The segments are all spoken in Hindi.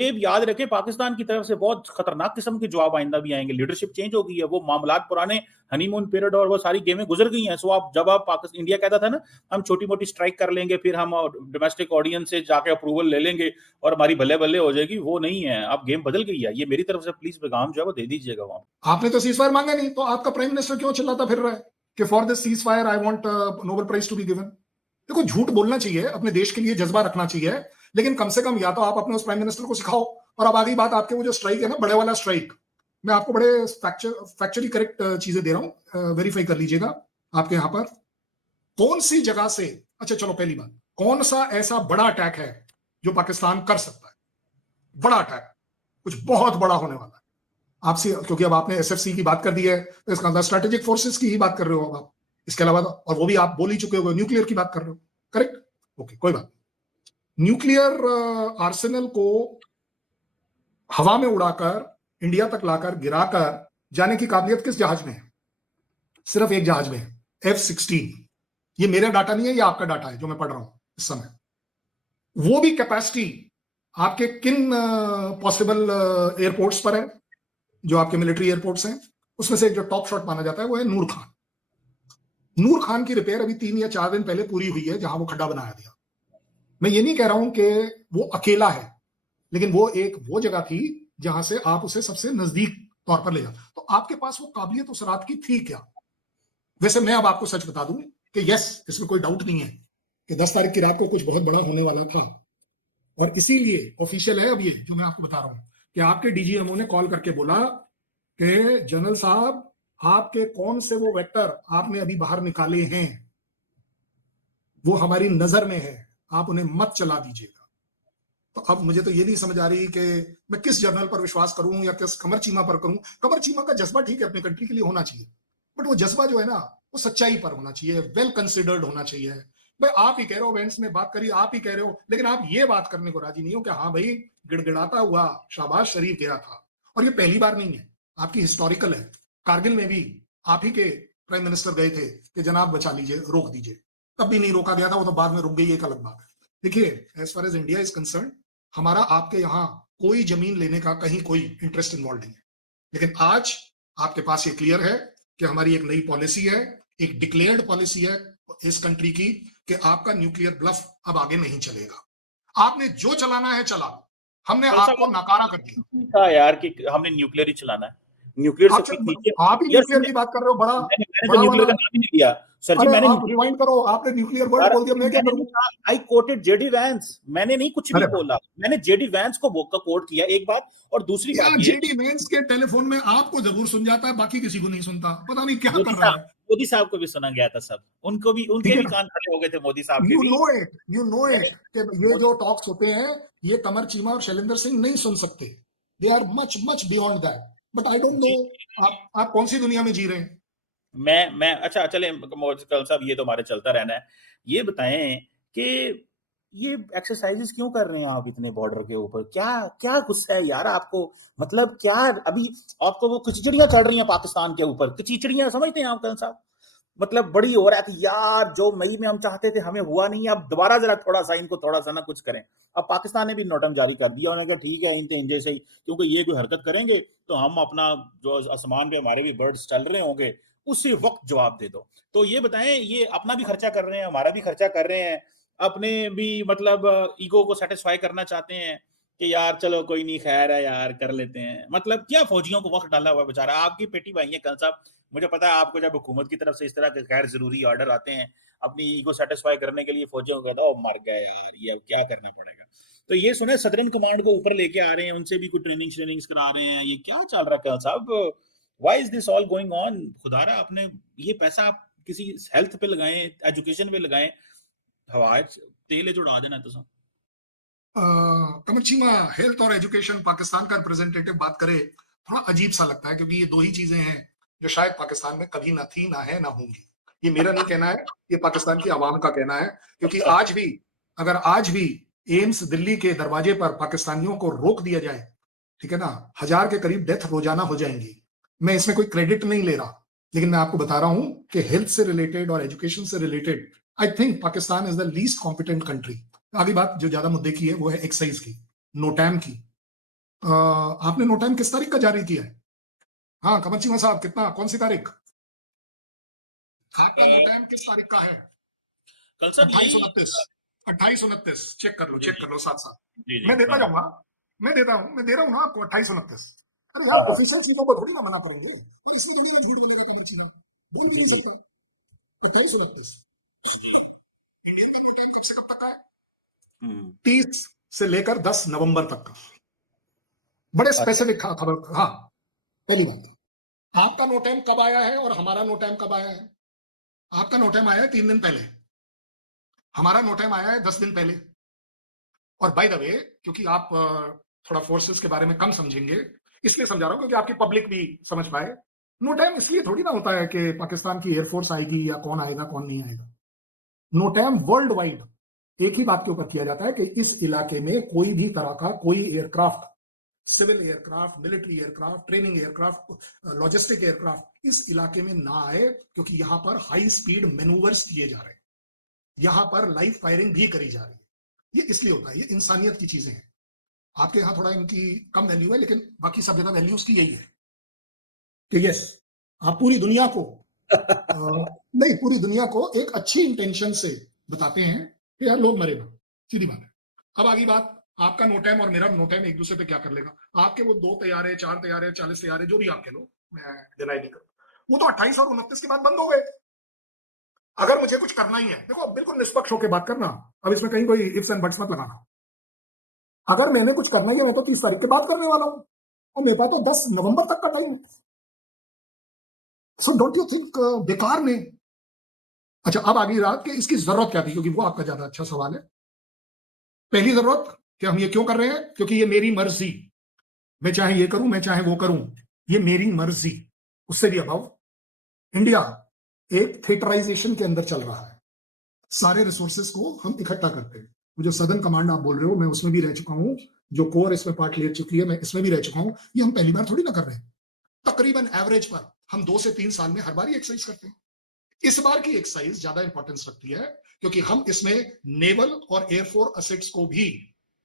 ये याद रखें, पाकिस्तान की तरफ से बहुत खतरनाक किस्म के जवाब आइंदा भी आएंगे। लीडरशिप चेंज हो गई है, वो मामलात पुराने हनीमून पीरियड और वो सारी गेमें गुजर गई हैं। सो आप जब आप पाकिस्तान, इंडिया कहता था ना हम छोटी मोटी स्ट्राइक कर लेंगे, फिर हम डोमेस्टिक ऑडियंस से जाके अप्रूवल ले लेंगे और हमारी बल्ले बल्ले हो जाएगी, वो नहीं है। अब गेम बदल गई है। ये मेरी तरफ से प्लीज पैगाम जो है वो दे दीजिएगा वहां। आपने तो सीज फायर मांगा नहीं, तो आपका प्राइम मिनिस्टर क्यों चिल्लाता फिर रहा है कि for this ceasefire I want Nobel prize to be given? देखो, झूठ बोलना चाहिए, अपने देश के लिए जज्बा रखना चाहिए, लेकिन कम से कम या तो आप अपने उस प्राइम मिनिस्टर को सिखाओ। और अब आगे बात, आपके वो जो स्ट्राइक है ना, बड़े वाला स्ट्राइक, मैं आपको बड़े फैक्चुअली करेक्ट चीजें दे रहा हूं, वेरीफाई कर लीजिएगा। आपके यहां पर कौन सी जगह से, अच्छा चलो पहली बात, कौन सा ऐसा बड़ा अटैक है जो पाकिस्तान कर सकता है? बड़ा अटैक, कुछ बहुत बड़ा होने वाला है आपसे, क्योंकि अब आपने एसएफसी की बात कर दी है, तो इसका मतलब स्ट्रेटेजिक फोर्सेस की ही बात कर रहे हो अब आप। इसके अलावा, और वो भी आप बोल ही चुके हो, न्यूक्लियर की बात कर रहे हो, करेक्ट? ओके, कोई बात। न्यूक्लियर आर्सेनल को हवा में उड़ाकर इंडिया तक लाकर गिराकर जाने की काबिलियत किस जहाज में है? सिर्फ एक जहाज में है, F-16। ये मेरा डाटा नहीं है, ये आपका डाटा है जो मैं पढ़ रहा हूं इस समय। वो भी कैपेसिटी आपके किन पॉसिबल एयरपोर्ट्स पर है जो आपके मिलिट्री एयरपोर्ट्स हैं? उसमें से एक जो टॉप शॉट माना जाता है वो है नूर खान। नूर खान की रिपेयर अभी 3 या 4 दिन पहले पूरी हुई है, जहां वो खड्डा बनाया गया। मैं ये नहीं कह रहा हूं कि वो अकेला है, लेकिन वो जगह थी जहां से आप उसे सबसे नजदीक तौर पर ले जाते। तो आपके पास वो काबिलियत उस रात की थी क्या? वैसे मैं अब आपको सच बता दूं कि यस, इसमें कोई डाउट नहीं है कि 10 तारीख की रात को कुछ बहुत बड़ा होने वाला था। और इसीलिए ऑफिशियल है अब ये जो मैं आपको बता रहा हूं कि आपके डीजीएमओ ने कॉल करके बोला कि जनरल साहब, आपके कौन से वो वेक्टर आपने अभी बाहर निकाले हैं, वो हमारी नजर में है, आप उन्हें मत चला दीजिएगा। तो अब मुझे तो ये नहीं समझ आ रही कि मैं किस जर्नल पर विश्वास करूं या किस कमर चीमा पर करूं। कमर चीमा का जज्बा ठीक है, अपनी कंट्री के लिए होना चाहिए, बट वो जज्बा जो है ना, वो सच्चाई पर होना चाहिए, वेल कंसिडर्ड होना चाहिए। भाई आप ही कह रहे हो, इवेंट्स में बात करी, आप ही कह रहे हो, लेकिन आप ये बात करने को राजी नहीं हो कि हाँ भाई, गिड़गिड़ाता हुआ शाहबाज शरीफ गया था। और ये पहली बार नहीं है, आपकी हिस्टोरिकल है। कारगिल में भी आप ही के प्राइम मिनिस्टर गए थे कि जनाब बचा लीजिए, रोक दीजिए, तब भी नहीं रोका गया था, वो तो बाद में रुक गई, एक अलग बात है। देखिए, as far as India is concerned, हमारा आपके यहाँ कोई जमीन लेने का कहीं कोई इंटरेस्ट इन्वॉल्व नहीं है, लेकिन आज आपके पास ये क्लियर है कि हमारी एक नई पॉलिसी है, एक डिक्लेयर्ड पॉलिसी है इस कंट्री की कि आपका न्यूक्लियर ब्लफ अब आगे नहीं चलेगा। आपने जो चलाना है चला, हमने आपको नकारा कर दिया यार कि हमने न्यूक्लियर ही चलाना है। न्यूक्लियर से आप ही न्यूक्लियर की बात कर रहे हो, बड़ा मैंने तो न्यूक्लियर का नाम ही नहीं लिया सर जी। मैंने आप रिवाइंड करो, आपने न्यूक्लियर वर्ड बोल दिया, मैं क्या करूं? आई कोटेड जेडी वैंस, मैंने नहीं कुछ भी बोला, मैंने जेडी वैंस को कोट किया, एक बात। और दूसरी बात, जेडी वैंस के टेलीफोन में आपको जरूर सुन जाता है, बाकी किसी को नहीं सुनता, पता नहीं क्या कर रहा है। मोदी साहब को भी सुना गया था सब, उनको भी, उनके भी कान खड़े हो गए थे मोदी साहब के भी। यू नो इट कि ये जो टॉक्स होते हैं, ये कमर चीमा और शैलेंद्र सिंह नहीं सुन सकते, they are much much beyond that. But I don't know आप कौन सी दुनिया में जी रहे हैं। मैं अच्छा चले कल साहब, ये तो हमारे चलता रहना है। ये बताएं कि ये एक्सरसाइजेस क्यों कर रहे हैं आप इतने बॉर्डर के ऊपर? क्या क्या गुस्सा है यार आपको? मतलब क्या अभी आपको वो खिचड़ियां चढ़ रही हैं पाकिस्तान के ऊपर, खिचड़ियां समझते हैं आप कल साहब? मतलब बड़ी हो रहा है कि यार जो मई में हम चाहते थे हमें हुआ नहीं, अब दोबारा जरा थोड़ा सा इनको थोड़ा सा ना कुछ करें। अब पाकिस्तान ने भी नोटम जारी कर दिया, उन्होंने कहा ठीक है इनके इंजे से ही, क्योंकि ये कोई हरकत करेंगे तो हम अपना जो आसमान पे हमारे भी बर्ड्स चल रहे होंगे उसी वक्त जवाब दे दो। तो ये बताएं, ये अपना भी खर्चा कर रहे हैं, हमारा भी खर्चा कर रहे हैं, अपने भी मतलब ईगो को सेटिस्फाई करना चाहते हैं कि यार चलो कोई नहीं, खैर है यार, कर लेते हैं। मतलब क्या फौजियों को वक्त डाला हुआ बेचारा, आपकी पेटी भाई है कल साहब। मुझे पता है आपको जब हुकूमत की तरफ से इस तरह के गैर जरूरी ऑर्डर आते हैं अपनी ईगो सेटिस्फाई करने के लिए, फौजियों को कहता है मर गए यार, ये अब क्या करना पड़ेगा। तो ये सुने सदरन कमांड को ऊपर लेके आ रहे हैं, उनसे भी कुछ ट्रेनिंग करा रहे हैं, ये क्या चल रहा है कल साहब? Why is this all going on? खुदारा आपने ये पैसा आप किसी हेल्थ पे लगाएं, एजुकेशन पे लगाएं, हवा तेल जो उड़ा देना तो सब। कमर चीमा, हेल्थ और एजुकेशन, पाकिस्तान का रिप्रेजेंटेटिव बात करे, थोड़ा अजीब सा लगता है, क्योंकि ये दो ही चीजें हैं जो शायद पाकिस्तान में कभी ना थी, ना है, ना होंगी। ये मेरा नहीं कहना है, ये पाकिस्तान की आवाम का कहना है। क्योंकि आज भी, अगर आज भी एम्स दिल्ली के दरवाजे पर पाकिस्तानियों को रोक दिया जाए, ठीक है ना, 1000 के करीब डेथ रोजाना हो जाएंगी। मैं इसमें कोई क्रेडिट नहीं ले रहा, लेकिन मैं आपको बता रहा हूं कि हेल्थ से रिलेटेड और एजुकेशन से related I think Pakistan is the least competent country. आगे बात जो ज्यादा मुद्दे की है वो है एक्साइज की, नोटैम की। आपने नो टाइम किस तारीख का जारी किया है? हाँ कमर चीमा साहब, कितना, कौन सी तारीख? आपका नो टाइम किस तारीख का है? कल साहब यही 2829, 2829, चेक कर लो, जी चेक जी कर लो साथ साथ। जी जी मैं देता हाँ जाऊंगा, मैं दे रहा हूँ ना आपको 2829। अरे हाँ यार हाँ। ऑफिशियल चीजों को थोड़ी ना मना करेंगे, तो इसमें थोड़ी ना झूठ बनेगा कमर चीमा, बोल भी नहीं सकता। 2829 इंडियन का नो टाइम कब से कब तक है? हम्म, 30 से लेकर 10 नवंबर तक का। बड़े अच्छा स्पेसिफिक खबर। हाँ, पहली बात, आपका नो टाइम कब आया है और हमारा नो टाइम कब आया है? आपका नो टाइम आया है 3 दिन पहले, हमारा नो टाइम आया है 10 दिन पहले। और बाय द वे, क्योंकि आप थोड़ा फोर्सेस के बारे में कम समझेंगे, इसलिए समझा रहा हूं क्योंकि आपकी पब्लिक भी समझ पाए। नो टाइम इसलिए थोड़ी ना होता है कि पाकिस्तान की एयरफोर्स आएगी या कौन आएगा कौन नहीं आएगा। नो टाइम वर्ल्ड वाइड एक ही बात के ऊपर किया जाता है कि इस इलाके में कोई भी तरह का कोई aircraft, civil aircraft, military aircraft, training aircraft, logistic aircraft इस इलाके में ना आए, क्योंकि यहां पर हाई स्पीड मैनूवर्स किए जा रहे हैं, यहां पर लाइव फायरिंग भी करी जा रही है। ये इसलिए होता है, ये इंसानियत की चीजें हैं। आपके यहाँ थोड़ा इनकी कम वैल्यू है, लेकिन बाकी सब जगह वैल्यू उसकी यही है कि यस, आप पूरी दुनिया को नहीं, पूरी दुनिया को एक अच्छी इंटेंशन से बताते हैं कि यार लोग मरे ना, सीधी बात है। अब आगे बात, आपका नो टाइम और मेरा नो टाइम एक दूसरे पे क्या कर लेगा? आपके वो 2 तैयारे, 4 तैयारे, 40 तैयारे, जो भी आप कह लो, मैं डिनाई नहीं करूँ, वो तो 28 और 29 के बाद बंद हो गए। अगर मुझे कुछ करना ही है, देखो बिल्कुल निष्पक्ष होकर बात करना, अब इसमें कहीं कोई इफ्स एंड बट्स मत लगाना। अगर मैंने कुछ करना ही है, मैं तो 30 तारीख के बाद करने वाला हूं, और मेरे पास तो 10 नवंबर तक का टाइम है। सो डोंट यू थिंक बेकार में। अच्छा, अब आगे रात कि इसकी जरूरत क्या थी, क्योंकि वो आपका ज्यादा अच्छा सवाल है। पहली जरूरत कि हम ये क्यों कर रहे हैं, क्योंकि ये मेरी मर्जी, मैं चाहे ये करूं, मैं चाहे वो करूं, ये मेरी मर्जी। उससे भी अभाव, इंडिया एक थिएटराइजेशन के अंदर चल रहा है। सारे रिसोर्सेस को हम इकट्ठा करते हैं। वो जो सदर्न कमांड आप बोल रहे हो, मैं उसमें भी रह चुका हूं, जो कोर इसमें पार्ट ले चुकी है, मैं इसमें भी रह चुका हूं। ये हम पहली बार थोड़ी ना कर रहे हैं। तकरीबन एवरेज पर हम 2 से 3 साल में हर बार ही एक्सरसाइज करते हैं। इस बार की एक्सरसाइज ज्यादा इंपॉर्टेंस रखती है, क्योंकि हम इसमें नेवल और एयरफोर्स असेट्स को भी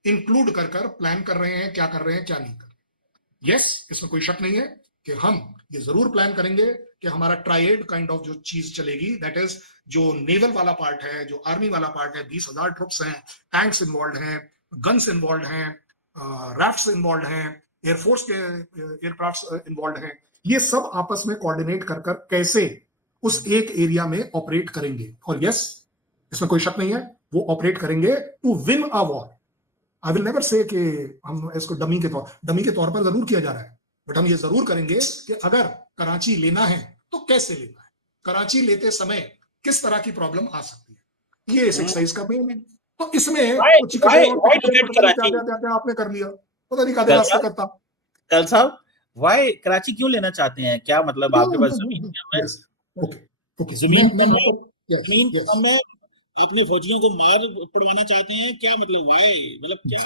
इंक्लूड कर कर प्लान कर रहे हैं, क्या कर रहे हैं क्या नहीं कर रहे। यस, इसमें कोई शक नहीं है कि हम ये जरूर प्लान करेंगे कि हमारा ट्राइड काइंड ऑफ जो चीज चलेगी, दैट इज जो नेवल वाला पार्ट है, जो आर्मी वाला पार्ट है, 20,000 ट्रुप्स हैं, टैंक्स इन्वॉल्व हैं, गन्स इन्वॉल्व हैं, राफ्ट्स इन्वॉल्व हैं, एयरफोर्स के एयरक्राफ्ट इन्वॉल्व हैं। ये सब आपस में कोऑर्डिनेट कर कर कैसे उस एक एरिया में ऑपरेट करेंगे। और यस, इसमें कोई शक नहीं है, वो ऑपरेट करेंगे to win a war. I will never say कि हम इसको डमी के तौर पर जरूर किया जा रहा है, बट हम ये जरूर करेंगे कि अगर कराची लेना है तो कैसे लेना है, कराची लेते समय किस तरह की प्रॉब्लम आ सकती है, ये इस एक्सरसाइज का मेन है। तो इसमें व्हाई चिकटे व्हाई और व्हाई टू पिचकटे गेट पता नहीं क्या कराची? क्या क्या क्या आपने कर लिया, पता नहीं कादे कल वास्ते साहब, करता। कल साहब, व्हाई कराची क्यों लेना चाहते हैं? क्या मतलब आपके पास जमीन कम है? यस, ओके, ओके, जमीन कम है, मैं यस, जमीन यस, कम है, अपने फौजियों को मार पड़वाना चाहते हैं, क्या मतलब? व्हाई मतलब क्या?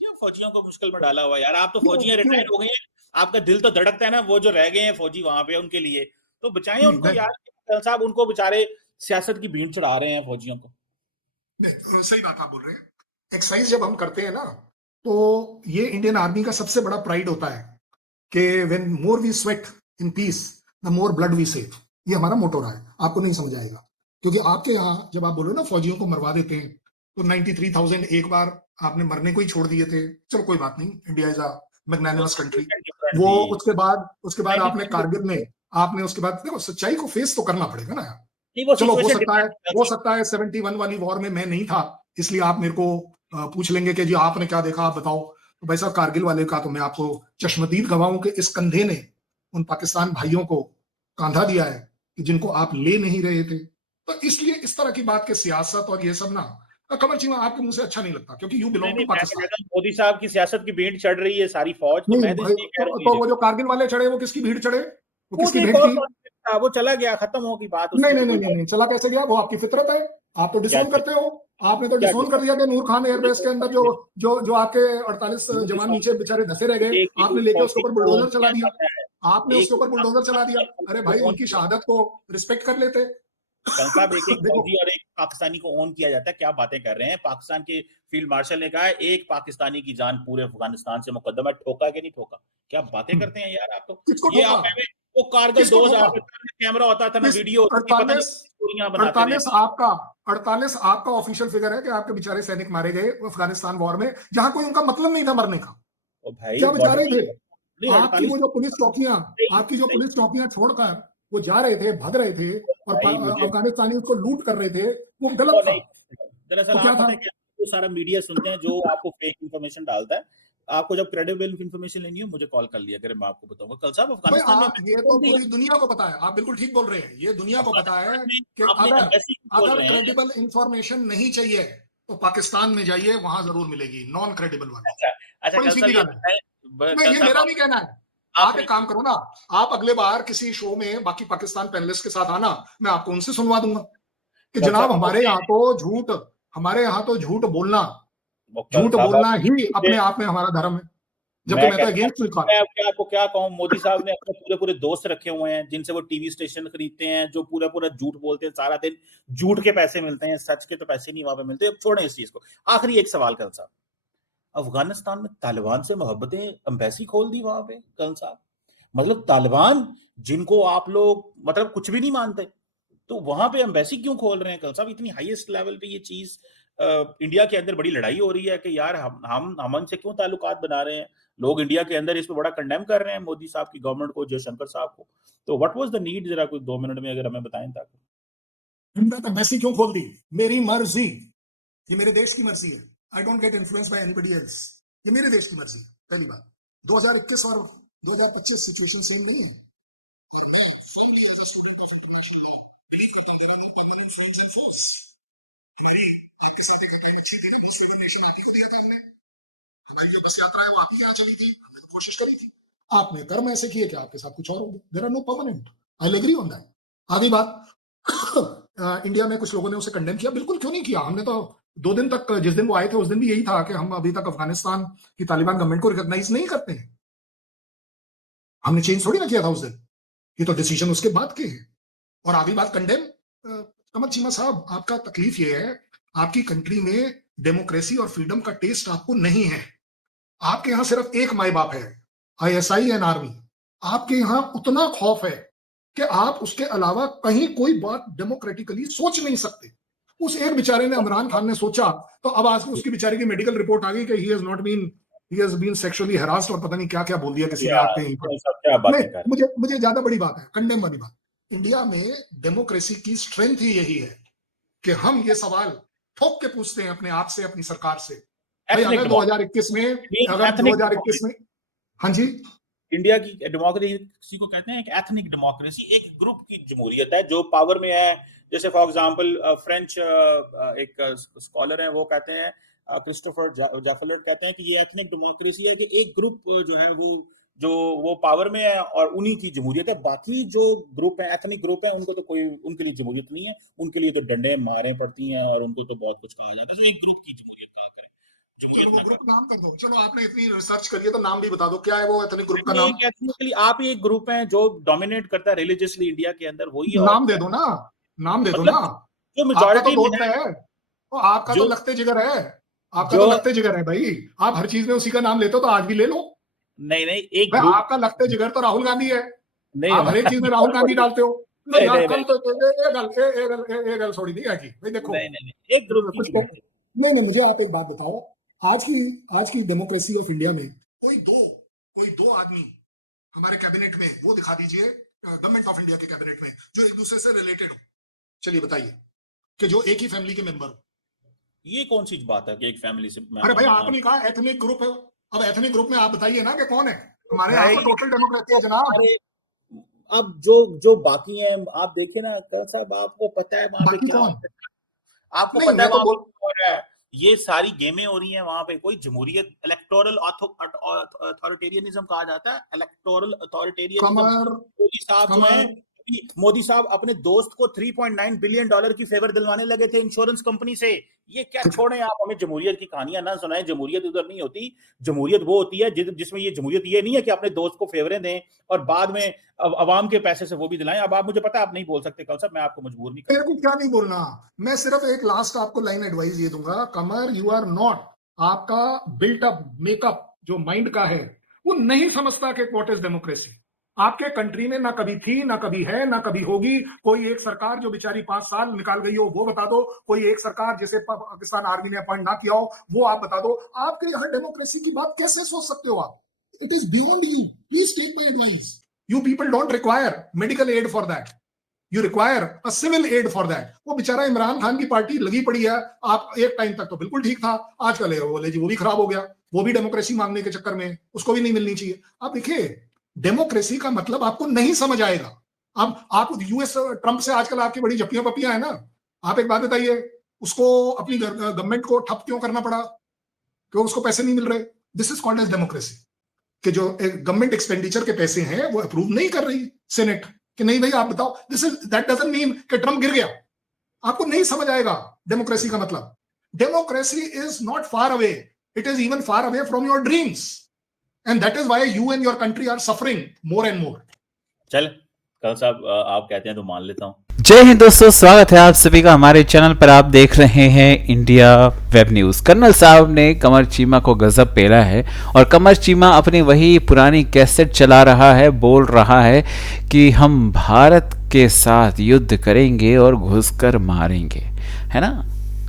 क्यों फौजियों को मुश्किल में डाला हुआ है यार? आप तो क्यों फौजियां क्यों रिटायर हो गए हैं, आपका दिल तो धड़कता है ना वो जो रह गए हैं फौजी वहां पे, उनके लिए तो बचाएं नहीं, उनको यार। कल साहब उनको बेचारे सियासत की भीड़ चढ़ा रहे हैं फौजियों को। सही बात आप बोल रहे हैं। एक्सरसाइज जब हम करते हैं ना, तो ये इंडियन आर्मी का सबसे बड़ा प्राइड होता है कि when more we sweat in peace, the more blood we save. ये हमारा मोटो रहा है, आपको नहीं समझ आएगा, क्योंकि आपके यहाँ जब आप बोलो ना फौजियों को मरवा देते हैं, तो 93,000 एक बार आपने मरने को ही छोड़ दिए थे। चलो कोई बात नहीं, इंडिया इज अ वो मैग्नानिमस कंट्री। सिचुएशन डिफरेंट वो थी। उसके बाद आपने 93 कारगिल में, आपने उसके बाद देखो सच्चाई को फेस तो करना पड़ेगा ना यार। नहीं, वो चलो सिचुएशन डिफरेंट थी हो अभी। सकता है 71 वाली वॉर में मैं नहीं था, इसलिए आप मेरे को पूछ लेंगे कि जी आपने क्या देखा, आप बताओ। तो भाई साहब, कारगिल वाले का तो मैं आपको चश्मदीद गवाह हूं कि इस कंधे ने उन पाकिस्तान भाइयों को कांधा दिया है कि जिनको आप ले नहीं रहे थे। तो इसलिए इस तरह की बात के सियासत और ये सब ना, कमर चीमा आपके मुंह से अच्छा नहीं लगता, क्योंकि यू नहीं बिलोंग टू नहीं, मैं तो पाकिस्तान। कहता हूँ मोदी साहब की सियासत की भीड़ चढ़ रही है सारी फौज, तो नहीं मैं तो भाई, इसलिए कह रहा हूँ तो ये वो जो देखो। कारगिल वाले चढ़े, वो किसकी भीड़ चढ़े, वो वो तो किसकी एक भेंट और थी? कॉन्फ्लिक्ट था, वो चला गया, खत्म होगी बात, नहीं उसकी नहीं तो नहीं कोई नहीं बात। नहीं, चला कैसे गया? वो आपकी फितरत है। आप तो क्या डिसोन चीज? करते हो। आपने तो क्या डिसोन चीज? कर दिया कि नूर खान एयरबेस के अंदर जो मोदी जो जो आपके 48 जवान साहब नीचे बेचारे धसे रह गए, एक ही आपने लेके उसके फौजी ऊपर को बुलडोजर चला किया दिया। जाता है, आपने एक उसके ही ऊपर बुलडोजर चला दिया। अरे भाई, कौन उनकी किया? शहादत को रिस्पेक्ट कर लेते। कल साहब एक देखो फौजी और एक पाकिस्तानी को ऑन किया जाता है, क्या बातें कर रहे हैं। पाकिस्तान के फील्ड मार्शल ने कहा है एक पाकिस्तानी की जान पूरे अफगानिस्तान से मुकद्दम है, ठोका कि नहीं ठोका। क्या बातें करते हैं यार आप तो। किसको ये ठोका? आप वो कारगिल किसको ठोका? 2015 में कैमरा होता था ना, किस वीडियो होती थी, पता नहीं 48 स्टोरियां बनाते थे। 48 आपका 48 आपका ऑफिशियल फिगर है कि आपके बेचारे सैनिक मारे गए अफगानिस्तान वॉर में, जहां कोई उनका मतलब नहीं था मरने का। ओ भाई क्या बचा बॉर्डर रहे थे? नहीं, आपकी 48 वो जो पुलिस चौकियां, आपकी जो पुलिस चौकियां छोड़कर वो जा रहे थे, भाग रहे थे, और भाई मुझे अफगानिस्तानी उसको लूट कर रहे थे, वो गलत वो था। नहीं, दरअसल तो क्या आप था? पता है क्या, वो सारा मीडिया सुनते हैं जो आपको फेक इन्फॉर्मेशन डालता है। आपको जब क्रेडिबल इन्फॉर्मेशन लेनी हो मुझे कॉल कर लिया करें, मैं आपको बताऊंगा। कल साहब भाई अफगानिस्तान में ये तो बोल दिया, पूरी दुनिया को पता है, आप बिल्कुल ठीक बोल रहे हैं, ये दुनिया को पता है अफगानिस्तान में कि आपने अगर एम्बेसी बोल अगर रहे हैं। क्रेडिबल इंफॉर्मेशन नहीं चाहिए तो पाकिस्तान में जाइए, वहां जरूर मिलेगी नॉन क्रेडिबल वाली। अच्छा अच्छा, बड़ी कल साहब सीधी ये गल है। बताएं, नहीं, कल ये साहब मेरा नहीं कहना है। आप आपने एक काम करो ना, आप अगले बार किसी शो में बाकी पाकिस्तान पैनलिस्ट के साथ आना, मैं आपको उनसे सुनवा दूंगा कि कल जनाब साहब हमारे यहाँ तो झूठ, हमारे यहाँ तो कल झूठ साहब बोलना ही मुझे अपने आप में हमारा धर्म है, जबकि मैं मैं तो कहता अगेंस्ट लिखा। मैं अब क्या आपको क्या कहूँ, मोदी साहब ने अपने पूरे पूरे दोस्त रखे हुए हैं जिनसे वो टीवी स्टेशन खरीदते हैं, जो पूरा पूरा झूठ बोलते हैं सारा दिन। झूठ के पैसे मिलते हैं, सच के तो पैसे नहीं वहां पे मिलते। अब छोड़ें इस चीज को। आखिरी एक सवाल कल साहब, अफगानिस्तान में तालिबान से मोहब्बतें, एम्बेसी खोल दी वहां पे कल साहब। मतलब तालिबान जिनको आप लोग मतलब कुछ भी नहीं मानते, तो वहां पे एम्बेसी क्यों खोल रहे हैं कल साहब, इतनी हाईएस्ट लेवल पे ये चीज। इंडिया के अंदर बड़ी लड़ाई हो रही है कि यार हम हमन से क्यों ताल्लुकात बना रहे हैं। लोग इंडिया के अंदर इस पे बड़ा कंडेम कर रहे हैं मोदी साहब की गवर्नमेंट को, जयशंकर साहब को। तो व्हाट वाज द नीड, जरा कुछ 2 मिनट में अगर हमें बताएं ताकि। एम्बेसी क्यों खोल दी? मेरी मर्जी, ये मेरे देश की मर्जी है। I don't get influence by anybody else. ये मेरे देश की मर्जी है, पहली बात। 2021 और 2025 सिचुएशन सेम नहीं है, और मैं firmly as a student of international law believe करता हूं there are no permanent friends and foes. हमारी आपके साथ एक अच्छी थी ना, मोस्ट फेवर्ड नेशन आप ही को दिया था हमने। हमारी जो बस यात्रा है वो आप ही के यहाँ चली थी, हमने तो कोशिश करी थी। आपने कर्म ऐसे किए कि आपके साथ कुछ और हो गया। There are no permanent, I agree on that. आधी बात इंडिया में कुछ लोगों ने उसे कंडेम किया, बिल्कुल क्यों नहीं किया। हमने तो 2 दिन तक, जिस दिन वो आए थे उस दिन भी यही था कि हम अभी तक अफगानिस्तान की तालिबान गवर्नमेंट को रिकॉग्नाइज नहीं करते हैं। हमने चेंज थोड़ी ना किया था उस दिन, ये तो डिसीजन उसके बाद के है। और आधी बात कंडेम, कमर चीमा साहब आपका तकलीफ ये है, आपकी कंट्री में डेमोक्रेसी और फ्रीडम का टेस्ट आपको नहीं है। आपके यहां सिर्फ एक माई बाप है, आईएसआई एंड आर्मी। आपके यहां उतना खौफ है कि आप उसके अलावा कहीं कोई बात डेमोक्रेटिकली सोच नहीं सकते। उस एक बेचारे ने, इमरान खान ने सोचा, तो अब आज उसकी बेचारे की मेडिकल रिपोर्ट आ गई कि he has been sexually harassed, और पता नहीं क्या क्या बोल दिया किसी ने आपके यहीं पर। क्या नहीं, बातें कर। मुझे मुझे ज्यादा बड़ी बात है, कंडेम वाली बात। इंडिया में डेमोक्रेसी की स्ट्रेंथ ही यही है कि हम ये सवाल ठोक के पूछते हैं अपने आप से, अपनी सरकार से। भाई एथनिक अगर 2021 में, अगर एथनिक 2021 में, हाँ जी, इंडिया की डेमोक्रेसी को कहते हैं एक एथनिक डेमोक्रेसी, एक ग्रुप की जमहूरियत है जो पावर में है। जैसे फॉर एग्जांपल फ्रेंच एक स्कॉलर है, वो कहते हैं क्रिस्टोफर जैफलर्ट कहते हैं कि ये एथनिक डेमोक्रेसी है कि एक ग्रुप जो है वो पावर में है और उन्हीं की जमहूरियत है। बाकी जो ग्रुप है, एथनिक ग्रुप है, उनको तो कोई, उनके लिए जमहूरियत नहीं है। उनके लिए तो डंडे मारे पड़ती हैं और उनको तो बहुत कुछ कहा जाता है। तो एक ग्रुप की जमहूरियत कहा करें, चलो जमहूरियत वो ना ग्रुप करें। नाम कर दो। चलो आपने इतनी रिसर्च करी है तो नाम भी बता दो, क्या है वो एथनिक ग्रुप का ये नाम? एक एथनिकली आप ही एक ग्रुप है जो डोमिनेट करता है रिलीजियसली इंडिया के अंदर, वही है और नाम दे क्या दो ना, नाम दे दो ना। मतलब जो आपका तो मेजोरिटी में दोस्त है, है, तो आपका तो जो लगते जिगर है, आपका जो तो लगते जिगर है भाई। आप हर चीज में उसी का नाम लेते हो तो आज भी ले लो। नहीं नहीं एक भाई ग्रुप आपका लगते जिगर तो राहुल गांधी है, नहीं आप हर एक चीज में राहुल गांधी डालते हो। लो नहीं यार, नहीं कल नहीं तो ये गल छोड़ी नहीं आकी भाई। देखो नहीं नहीं नहीं एक ग्रुप की कुछ तो, जमहूरियत। नहीं नहीं, मुझे आप एक बात बताओ। आज की डेमोक्रेसी ऑफ इंडिया में कोई दो आदमी हमारे कैबिनेट में वो दिखा दीजिए, गवर्नमेंट ऑफ इंडिया के कैबिनेट में, जो एक दूसरे से रिलेटेड हो। चलिए बताइए, कि जो एक ही फैमिली के मेंबर हो। ये कौन सी बात है कि एक फैमिली से अरे भाई हाँ। आपने कहा एथनिक ग्रुप है, अब एथनिक ग्रुप में आप बताइए ना कि कौन है। हमारे यहाँ भाई तो टोटल डेमोक्रेसी है जनाब। अरे अब जो जो बाकी हैं आप देखिए ना कल साहब, आपको पता है वहां पे बाकी क्या हो कौन? रहा है? आपको नहीं, पता है मैं तो वहां पे बोल, क्या हो रहा है? ये सारी गेमें हो रही हैं वहां पे। कोई जमहूरियत, इलेक्टोरल अथॉरिटेरियनिज्म कहा जाता है, इलेक्टोरल अथॉरिटेरियनिज्म। कमर मोदी साहब जो हैं कमर कि मोदी साहब अपने दोस्त को $3.9 बिलियन की फेवर दिलवाने लगे थे इंश्योरेंस कंपनी से। ये क्या छोड़ें आप, हमें जमहूरियत की कहानियां ना सुनाएं। जमहूरियत उधर नहीं होती। जमहूरियत वो होती है जिसमें ये जमहूरियत ये नहीं है कि अपने दोस्त को फेवरें दें और बाद में अवाम के पैसे से वो भी दिलाएं। अब आप मुझे पता है आप नहीं बोल सकते कल साहब, मैं आपको मजबूर नहीं मेरे को क्या नहीं बोलना, मैं सिर्फ एक लास्ट आपको लाइन एडवाइस ये दूंगा, कमर यू आर नॉट, आपका बिल्ट अप मेकअप जो माइंड का है वो नहीं समझता कि व्हाट इज डेमोक्रेसी। आपके कंट्री में ना कभी थी, ना कभी है, ना कभी होगी। कोई एक सरकार जो बेचारी 5 साल निकाल गई हो वो बता दो, कोई एक सरकार जैसे पाकिस्तान आर्मी ने अपॉइंट ना किया हो वो आप बता दो। आपके यहाँ डेमोक्रेसी की बात कैसे सोच सकते हो आप? It is beyond you, please take my advice. You people don't require medical aid for that, you require a civil aid for that. वो बेचारा इमरान खान की पार्टी लगी पड़ी है, आप एक टाइम तक तो बिल्कुल ठीक था, आजकल बोले जी वो भी खराब हो गया, वो भी डेमोक्रेसी मांगने के चक्कर में उसको भी नहीं मिलनी चाहिए। आप देखिए डेमोक्रेसी का मतलब आपको नहीं समझ आएगा। अब आप यूएस ट्रंप से आजकल आपकी बड़ी जप्पियां पप्पियां है ना, आप एक बात बताइए, उसको अपनी गवर्नमेंट को ठप क्यों करना पड़ा? क्यों उसको पैसे नहीं मिल रहे? This is called as democracy, कि जो गवर्नमेंट एक्सपेंडिचर के पैसे हैं वो अप्रूव नहीं कर रही सेनेट, कि नहीं भाई आप बताओ। This is that doesn't mean कि ट्रंप गिर गया। आपको नहीं समझ आएगा डेमोक्रेसी का मतलब। Democracy is not far away, it is even far away from your dreams, and that is why you and your country are suffering more and more. चल कल साहब आप कहते हैं तो मान लेता हूँ। जय हिंद दोस्तों, स्वागत है आप सभी का हमारे चैनल पर। आप देख रहे हैं इंडिया वेब न्यूज। कर्नल साहब ने कमर चीमा को गजब पेला है और कमर चीमा अपनी वही पुरानी कैसेट चला रहा है, बोल रहा है कि हम भारत के साथ युद्ध करेंगे और घुसकर मारेंगे, है ना।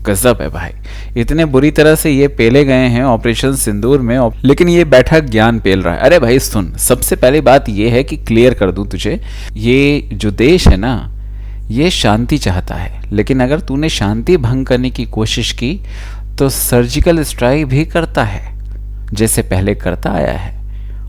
गजब है भाई, इतने बुरी तरह से ये पेले गए हैं ऑपरेशन सिंदूर में, लेकिन ये बैठा ज्ञान पेल रहा है। अरे भाई सुन, सबसे पहली बात ये है कि क्लियर कर दूं तुझे, ये जो देश है ना ये शांति चाहता है, लेकिन अगर तूने शांति भंग करने की कोशिश की तो सर्जिकल स्ट्राइक भी करता है, जैसे पहले करता आया है,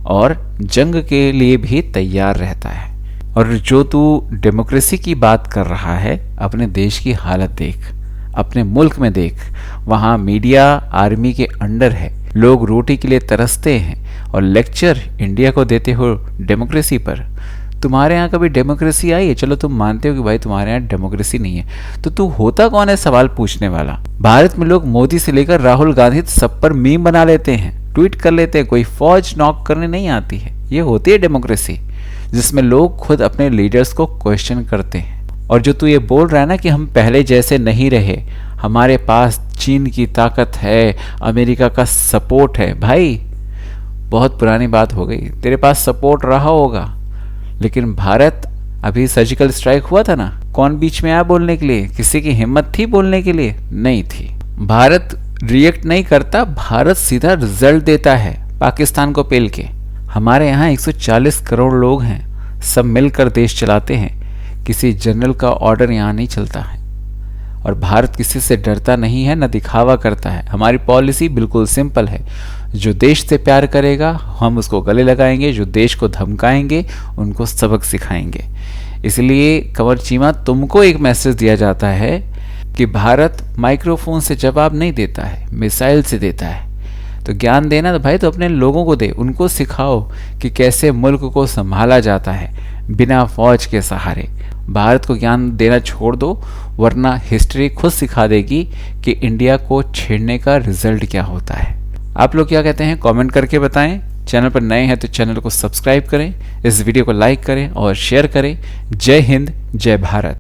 और जंग के लिए भी तैयार रहता है। और जो तू डेमोक्रेसी की बात कर रहा है, अपने देश की हालत देख, अपने मुल्क में देख, वहाँ मीडिया आर्मी के अंडर है, लोग रोटी के लिए तरसते हैं और लेक्चर इंडिया को देते हो डेमोक्रेसी पर। तुम्हारे यहाँ कभी डेमोक्रेसी आई है? चलो तुम मानते हो कि भाई तुम्हारे यहाँ डेमोक्रेसी नहीं है, तो तू होता कौन है सवाल पूछने वाला? भारत में लोग मोदी से लेकर राहुल गांधी सब पर मीम बना लेते हैं, ट्वीट कर लेते हैं, कोई फौज नॉक करने नहीं आती है। ये होती है डेमोक्रेसी, जिसमें लोग खुद अपने लीडर्स को क्वेश्चन करते हैं। और जो तू ये बोल रहा है ना कि हम पहले जैसे नहीं रहे, हमारे पास चीन की ताकत है, अमेरिका का सपोर्ट है, भाई बहुत पुरानी बात हो गई। तेरे पास सपोर्ट रहा होगा, लेकिन भारत अभी सर्जिकल स्ट्राइक हुआ था ना, कौन बीच में आया बोलने के लिए? किसी की हिम्मत थी बोलने के लिए? नहीं थी। भारत रिएक्ट नहीं करता, भारत सीधा रिजल्ट देता है पाकिस्तान को पेल के। हमारे यहाँ 140 करोड़ लोग हैं, सब मिलकर देश चलाते हैं, किसी जनरल का ऑर्डर यहाँ नहीं चलता है। और भारत किसी से डरता नहीं है, न दिखावा करता है। हमारी पॉलिसी बिल्कुल सिंपल है, जो देश से प्यार करेगा हम उसको गले लगाएंगे, जो देश को धमकाएंगे उनको सबक सिखाएंगे। इसलिए कंवर चीमा, तुमको एक मैसेज दिया जाता है कि भारत माइक्रोफोन से जवाब नहीं देता है, मिसाइल से देता है। तो ज्ञान देना तो भाई तो अपने लोगों को दे, उनको सिखाओ कि कैसे मुल्क को संभाला जाता है बिना फौज के सहारे। भारत को ज्ञान देना छोड़ दो, वरना हिस्ट्री खुद सिखा देगी कि इंडिया को छेड़ने का रिजल्ट क्या होता है। आप लोग क्या कहते हैं कमेंट करके बताएं। चैनल पर नए हैं तो चैनल को सब्सक्राइब करें, इस वीडियो को लाइक करें और शेयर करें। जय हिंद, जय भारत।